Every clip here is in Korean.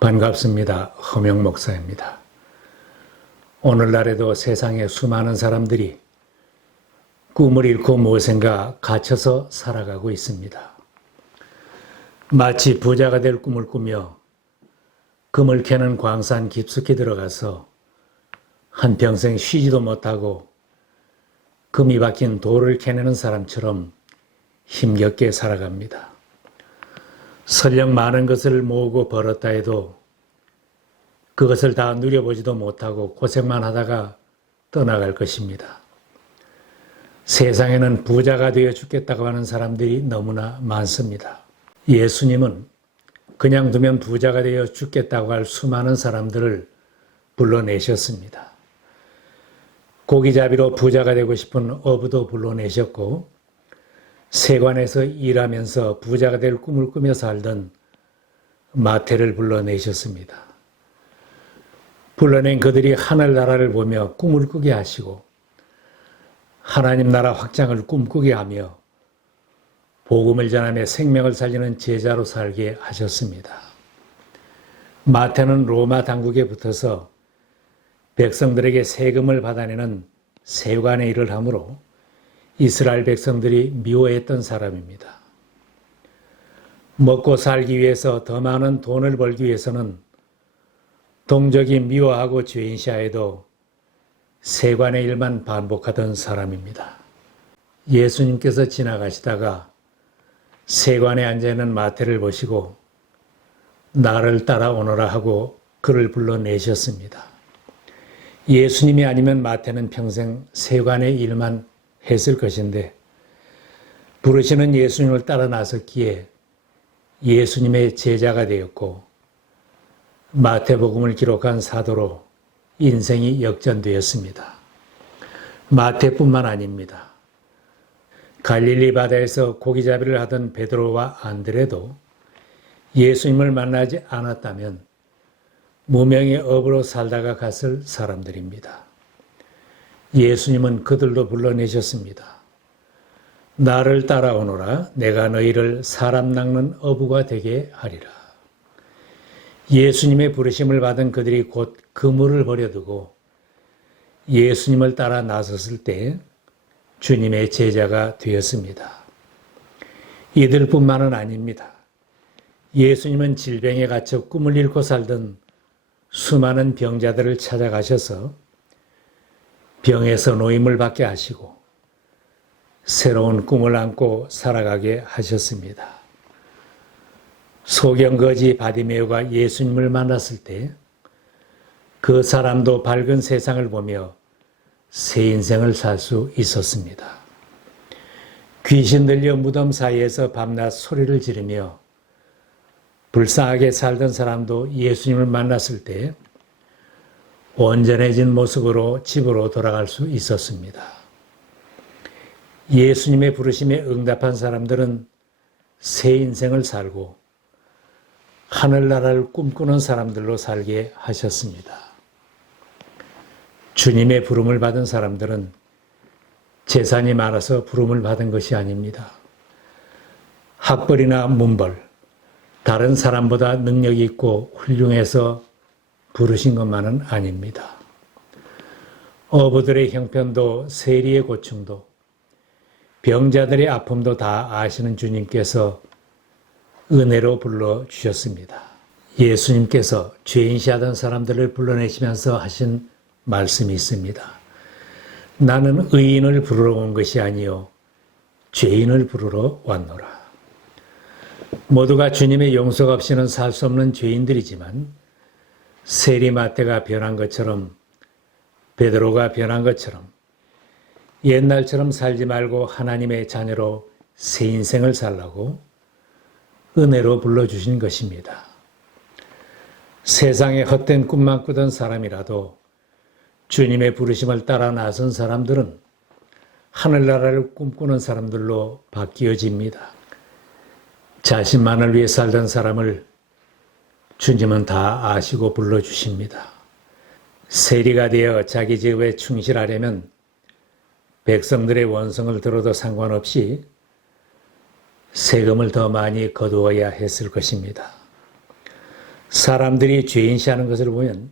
반갑습니다. 허명 목사입니다. 오늘날에도 세상에 수많은 사람들이 꿈을 잃고 무엇인가 갇혀서 살아가고 있습니다. 마치 부자가 될 꿈을 꾸며 금을 캐는 광산 깊숙이 들어가서 한평생 쉬지도 못하고 금이 박힌 돌을 캐내는 사람처럼 힘겹게 살아갑니다. 설령 많은 것을 모으고 벌었다 해도 그것을 다 누려보지도 못하고 고생만 하다가 떠나갈 것입니다. 세상에는 부자가 되어 죽겠다고 하는 사람들이 너무나 많습니다. 예수님은 그냥 두면 부자가 되어 죽겠다고 할 수많은 사람들을 불러내셨습니다. 고기잡이로 부자가 되고 싶은 어부도 불러내셨고 세관에서 일하면서 부자가 될 꿈을 꾸며 살던 마태를 불러내셨습니다. 불러낸 그들이 하늘나라를 보며 꿈을 꾸게 하시고 하나님 나라 확장을 꿈꾸게 하며 복음을 전하며 생명을 살리는 제자로 살게 하셨습니다. 마태는 로마 당국에 붙어서 백성들에게 세금을 받아내는 세관의 일을 하므로 이스라엘 백성들이 미워했던 사람입니다. 먹고 살기 위해서 더 많은 돈을 벌기 위해서는 동족이 미워하고 죄인시하여도 세관의 일만 반복하던 사람입니다. 예수님께서 지나가시다가 세관에 앉아있는 마태를 보시고 나를 따라오너라 하고 그를 불러내셨습니다. 예수님이 아니면 마태는 평생 세관의 일만 했을 것인데 부르시는 예수님을 따라 나섰기에 예수님의 제자가 되었고 마태복음을 기록한 사도로 인생이 역전되었습니다. 마태뿐만 아닙니다. 갈릴리 바다에서 고기잡이를 하던 베드로와 안드레도 예수님을 만나지 않았다면 무명의 업으로 살다가 갔을 사람들입니다. 예수님은 그들도 불러내셨습니다. 나를 따라오너라. 내가 너희를 사람 낚는 어부가 되게 하리라. 예수님의 부르심을 받은 그들이 곧 그물을 버려두고 예수님을 따라 나섰을 때 주님의 제자가 되었습니다. 이들뿐만은 아닙니다. 예수님은 질병에 갇혀 꿈을 잃고 살던 수많은 병자들을 찾아가셔서 병에서 노임을 받게 하시고 새로운 꿈을 안고 살아가게 하셨습니다. 소경거지 바디메오가 예수님을 만났을 때 그 사람도 밝은 세상을 보며 새 인생을 살 수 있었습니다. 귀신 들려 무덤 사이에서 밤낮 소리를 지르며 불쌍하게 살던 사람도 예수님을 만났을 때 온전해진 모습으로 집으로 돌아갈 수 있었습니다. 예수님의 부르심에 응답한 사람들은 새 인생을 살고 하늘나라를 꿈꾸는 사람들로 살게 하셨습니다. 주님의 부름을 받은 사람들은 재산이 많아서 부름을 받은 것이 아닙니다. 학벌이나 문벌, 다른 사람보다 능력이 있고 훌륭해서 부르신 것만은 아닙니다. 어부들의 형편도 세리의 고충도 병자들의 아픔도 다 아시는 주님께서 은혜로 불러주셨습니다. 예수님께서 죄인시하던 사람들을 불러내시면서 하신 말씀이 있습니다. 나는 의인을 부르러 온 것이 아니요 죄인을 부르러 왔노라. 모두가 주님의 용서가 없이는 살 수 없는 죄인들이지만 세리 마태가 변한 것처럼 베드로가 변한 것처럼 옛날처럼 살지 말고 하나님의 자녀로 새 인생을 살라고 은혜로 불러주신 것입니다. 세상에 헛된 꿈만 꾸던 사람이라도 주님의 부르심을 따라 나선 사람들은 하늘나라를 꿈꾸는 사람들로 바뀌어집니다. 자신만을 위해 살던 사람을 주님은 다 아시고 불러주십니다. 세리가 되어 자기 직업에 충실하려면 백성들의 원성을 들어도 상관없이 세금을 더 많이 거두어야 했을 것입니다. 사람들이 죄인시하는 것을 보면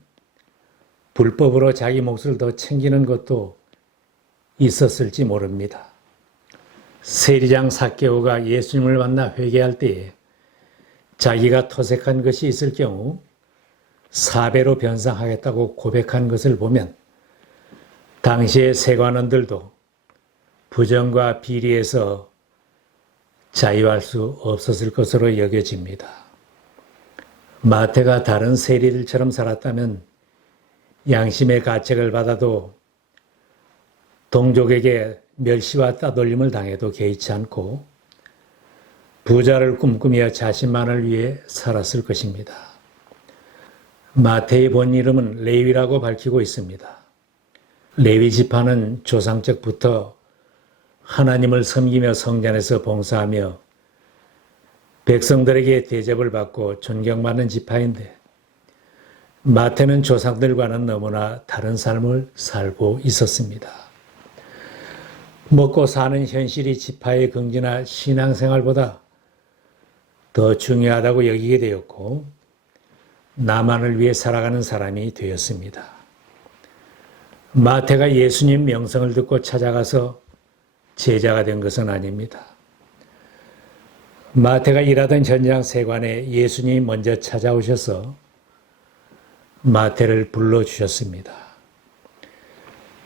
불법으로 자기 몫을 더 챙기는 것도 있었을지 모릅니다. 세리장 삭개오가 예수님을 만나 회개할 때에 자기가 토색한 것이 있을 경우 4배로 변상하겠다고 고백한 것을 보면 당시의 세관원들도 부정과 비리에서 자유할 수 없었을 것으로 여겨집니다. 마태가 다른 세리들처럼 살았다면 양심의 가책을 받아도 동족에게 멸시와 따돌림을 당해도 개의치 않고 부자를 꿈꾸며 자신만을 위해 살았을 것입니다. 마태의 본 이름은 레위라고 밝히고 있습니다. 레위 지파는 조상적부터 하나님을 섬기며 성전에서 봉사하며 백성들에게 대접을 받고 존경받는 지파인데 마태는 조상들과는 너무나 다른 삶을 살고 있었습니다. 먹고 사는 현실이 지파의 긍지나 신앙생활보다 더 중요하다고 여기게 되었고 나만을 위해 살아가는 사람이 되었습니다. 마태가 예수님 명성을 듣고 찾아가서 제자가 된 것은 아닙니다. 마태가 일하던 현장 세관에 예수님이 먼저 찾아오셔서 마태를 불러주셨습니다.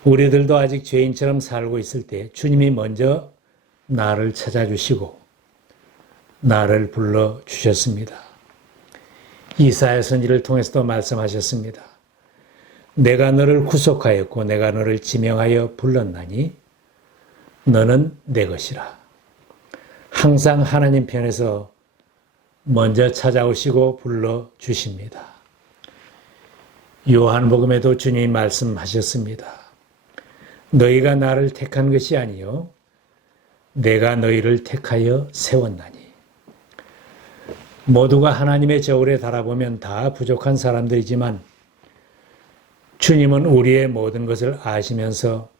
우리들도 아직 죄인처럼 살고 있을 때 주님이 먼저 나를 찾아주시고 나를 불러주셨습니다. 이사야 선지를 통해서도 말씀하셨습니다. 내가 너를 구속하였고 내가 너를 지명하여 불렀나니 너는 내 것이라. 항상 하나님 편에서 먼저 찾아오시고 불러주십니다. 요한복음에도 주님이 말씀하셨습니다. 너희가 나를 택한 것이 아니요 내가 너희를 택하여 세웠나니. 모두가 하나님의 저울에 달아보면 다 부족한 사람들이지만 주님은 우리의 모든 것을 아시면서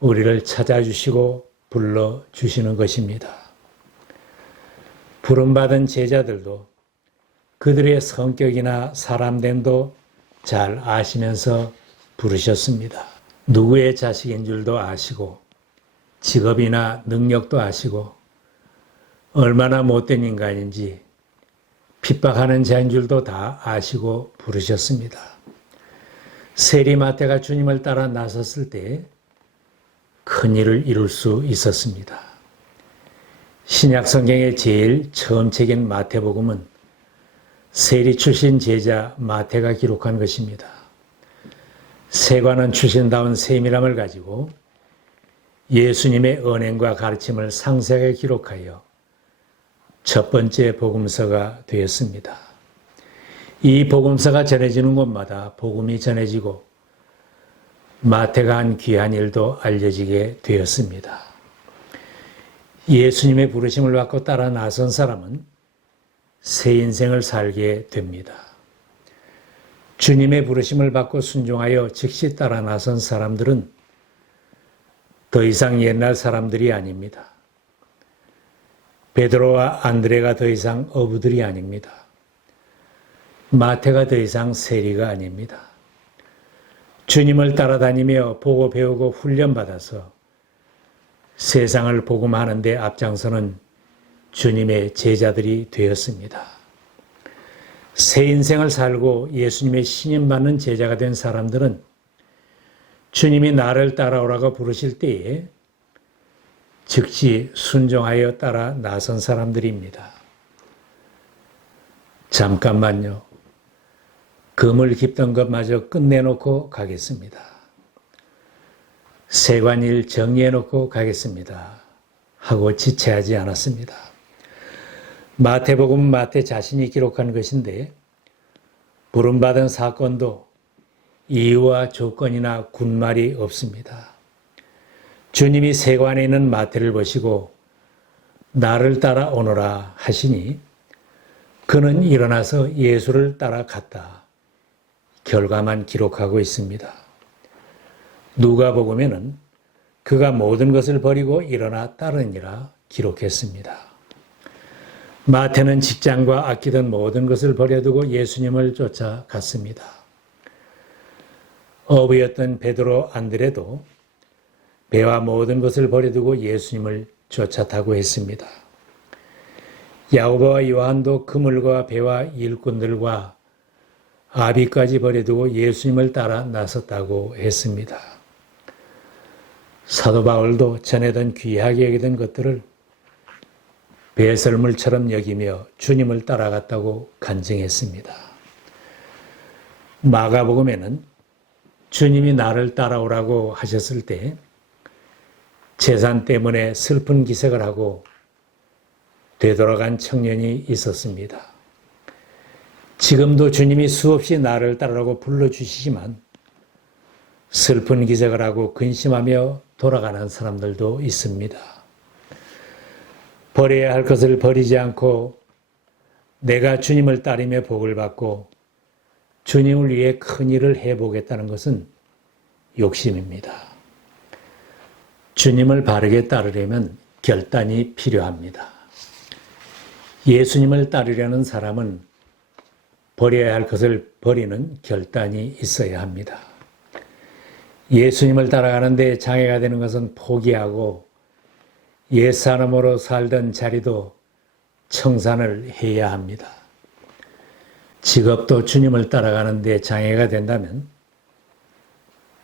우리를 찾아주시고 불러주시는 것입니다. 부름받은 제자들도 그들의 성격이나 사람됨도 잘 아시면서 부르셨습니다. 누구의 자식인 줄도 아시고 직업이나 능력도 아시고 얼마나 못된 인간인지 핍박하는 자인 줄도 다 아시고 부르셨습니다. 세리 마태가 주님을 따라 나섰을 때 큰 일을 이룰 수 있었습니다. 신약 성경의 제일 처음 책인 마태복음은 세리 출신 제자 마태가 기록한 것입니다. 세관원 출신다운 세밀함을 가지고 예수님의 언행과 가르침을 상세하게 기록하여 첫 번째 복음서가 되었습니다. 이 복음서가 전해지는 곳마다 복음이 전해지고 마태가 한 귀한 일도 알려지게 되었습니다. 예수님의 부르심을 받고 따라 나선 사람은 새 인생을 살게 됩니다. 주님의 부르심을 받고 순종하여 즉시 따라 나선 사람들은 더 이상 옛날 사람들이 아닙니다. 베드로와 안드레가 더 이상 어부들이 아닙니다. 마태가 더 이상 세리가 아닙니다. 주님을 따라다니며 보고 배우고 훈련받아서 세상을 복음하는 데 앞장서는 주님의 제자들이 되었습니다. 새 인생을 살고 예수님의 신임받는 제자가 된 사람들은 주님이 나를 따라오라고 부르실 때에 즉시 순종하여 따라 나선 사람들입니다. 잠깐만요. 금을 깁던 것마저 끝내놓고 가겠습니다. 세관일 정리해놓고 가겠습니다. 하고 지체하지 않았습니다. 마태복음은 마태 자신이 기록한 것인데 부름받은 사건도 이유와 조건이나 군말이 없습니다. 주님이 세관에 있는 마태를 보시고 나를 따라오너라 하시니 그는 일어나서 예수를 따라갔다. 결과만 기록하고 있습니다. 누가복음에는 그가 모든 것을 버리고 일어나 따르니라 기록했습니다. 마태는 직장과 아끼던 모든 것을 버려두고 예수님을 쫓아갔습니다. 어부였던 베드로 안드레도 배와 모든 것을 버려두고 예수님을 쫓아타고 했습니다. 야고보와 요한도 그물과 배와 일꾼들과 아비까지 버려두고 예수님을 따라 나섰다고 했습니다. 사도 바울도 전에던 귀하게 여기던 것들을 배설물처럼 여기며 주님을 따라갔다고 간증했습니다. 마가복음에는 주님이 나를 따라오라고 하셨을 때 재산 때문에 슬픈 기색을 하고 되돌아간 청년이 있었습니다. 지금도 주님이 수없이 나를 따르라고 불러주시지만 슬픈 기색을 하고 근심하며 돌아가는 사람들도 있습니다. 버려야 할 것을 버리지 않고 내가 주님을 따르며 복을 받고 주님을 위해 큰 일을 해보겠다는 것은 욕심입니다. 주님을 바르게 따르려면 결단이 필요합니다. 예수님을 따르려는 사람은 버려야 할 것을 버리는 결단이 있어야 합니다. 예수님을 따라가는 데 장애가 되는 것은 포기하고 옛사람으로 살던 자리도 청산을 해야 합니다. 직업도 주님을 따라가는 데 장애가 된다면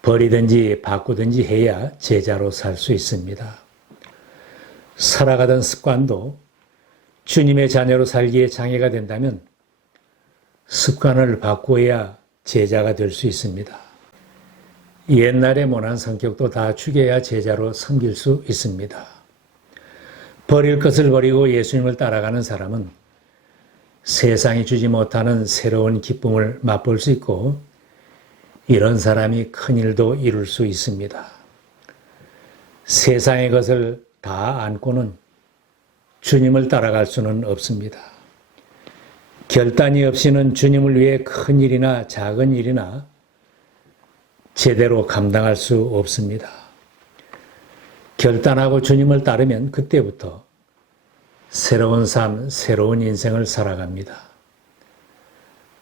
버리든지 바꾸든지 해야 제자로 살 수 있습니다. 살아가던 습관도 주님의 자녀로 살기에 장애가 된다면 습관을 바꾸어야 제자가 될 수 있습니다. 옛날의 모난 성격도 다 죽여야 제자로 섬길 수 있습니다. 버릴 것을 버리고 예수님을 따라가는 사람은 세상이 주지 못하는 새로운 기쁨을 맛볼 수 있고 이런 사람이 큰 일도 이룰 수 있습니다. 세상의 것을 다 안고는 주님을 따라갈 수는 없습니다. 결단이 없이는 주님을 위해 큰 일이나 작은 일이나 제대로 감당할 수 없습니다. 결단하고 주님을 따르면 그때부터 새로운 삶, 새로운 인생을 살아갑니다.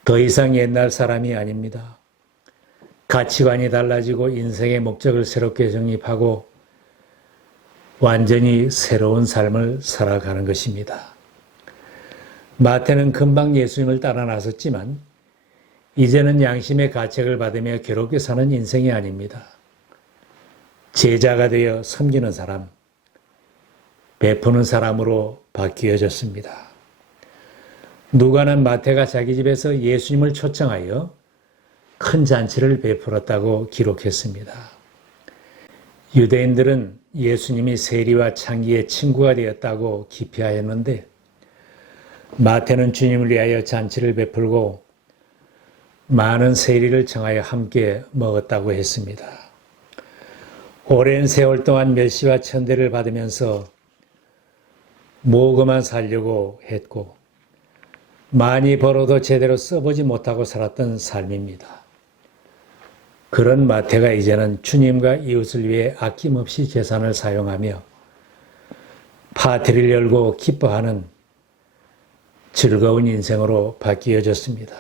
더 이상 옛날 사람이 아닙니다. 가치관이 달라지고 인생의 목적을 새롭게 정립하고 완전히 새로운 삶을 살아가는 것입니다. 마태는 금방 예수님을 따라 나섰지만 이제는 양심의 가책을 받으며 괴롭게 사는 인생이 아닙니다. 제자가 되어 섬기는 사람, 베푸는 사람으로 바뀌어졌습니다. 누가는 마태가 자기 집에서 예수님을 초청하여 큰 잔치를 베풀었다고 기록했습니다. 유대인들은 예수님이 세리와 창기의 친구가 되었다고 기피하였는데 마태는 주님을 위하여 잔치를 베풀고 많은 세리를 청하여 함께 먹었다고 했습니다. 오랜 세월 동안 멸시와 천대를 받으면서 모금만 살려고 했고 많이 벌어도 제대로 써보지 못하고 살았던 삶입니다. 그런 마태가 이제는 주님과 이웃을 위해 아낌없이 재산을 사용하며 파티를 열고 기뻐하는 즐거운 인생으로 바뀌어졌습니다.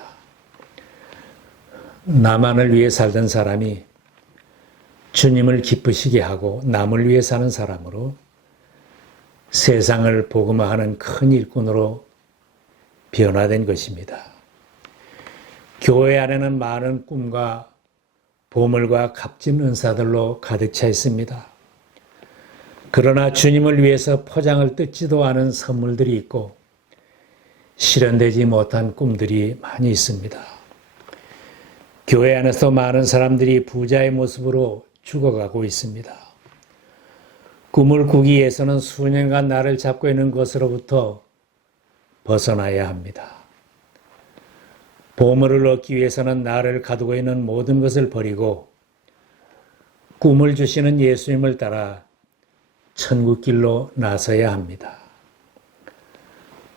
나만을 위해 살던 사람이 주님을 기쁘시게 하고 남을 위해 사는 사람으로 세상을 복음화하는 큰 일꾼으로 변화된 것입니다. 교회 안에는 많은 꿈과 보물과 값진 은사들로 가득 차 있습니다. 그러나 주님을 위해서 포장을 뜯지도 않은 선물들이 있고 실현되지 못한 꿈들이 많이 있습니다. 교회 안에서 많은 사람들이 부자의 모습으로 죽어가고 있습니다. 꿈을 꾸기 위해서는 수년간 나를 잡고 있는 것으로부터 벗어나야 합니다. 보물을 얻기 위해서는 나를 가두고 있는 모든 것을 버리고 꿈을 주시는 예수님을 따라 천국길로 나서야 합니다.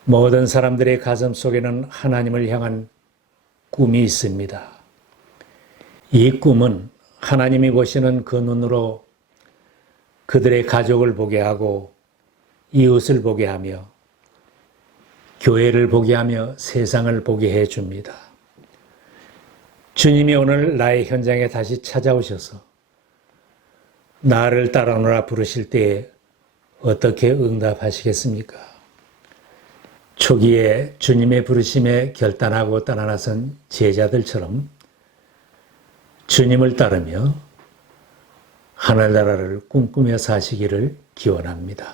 모든 사람들의 가슴 속에는 하나님을 향한 꿈이 있습니다. 이 꿈은 하나님이 보시는 그 눈으로 그들의 가족을 보게 하고 이웃을 보게 하며 교회를 보게 하며 세상을 보게 해 줍니다. 주님이 오늘 나의 현장에 다시 찾아오셔서 나를 따라오너라 부르실 때에 어떻게 응답하시겠습니까? 초기에 주님의 부르심에 결단하고 떠나 나선 제자들처럼 주님을 따르며 하늘나라를 꿈꾸며 사시기를 기원합니다.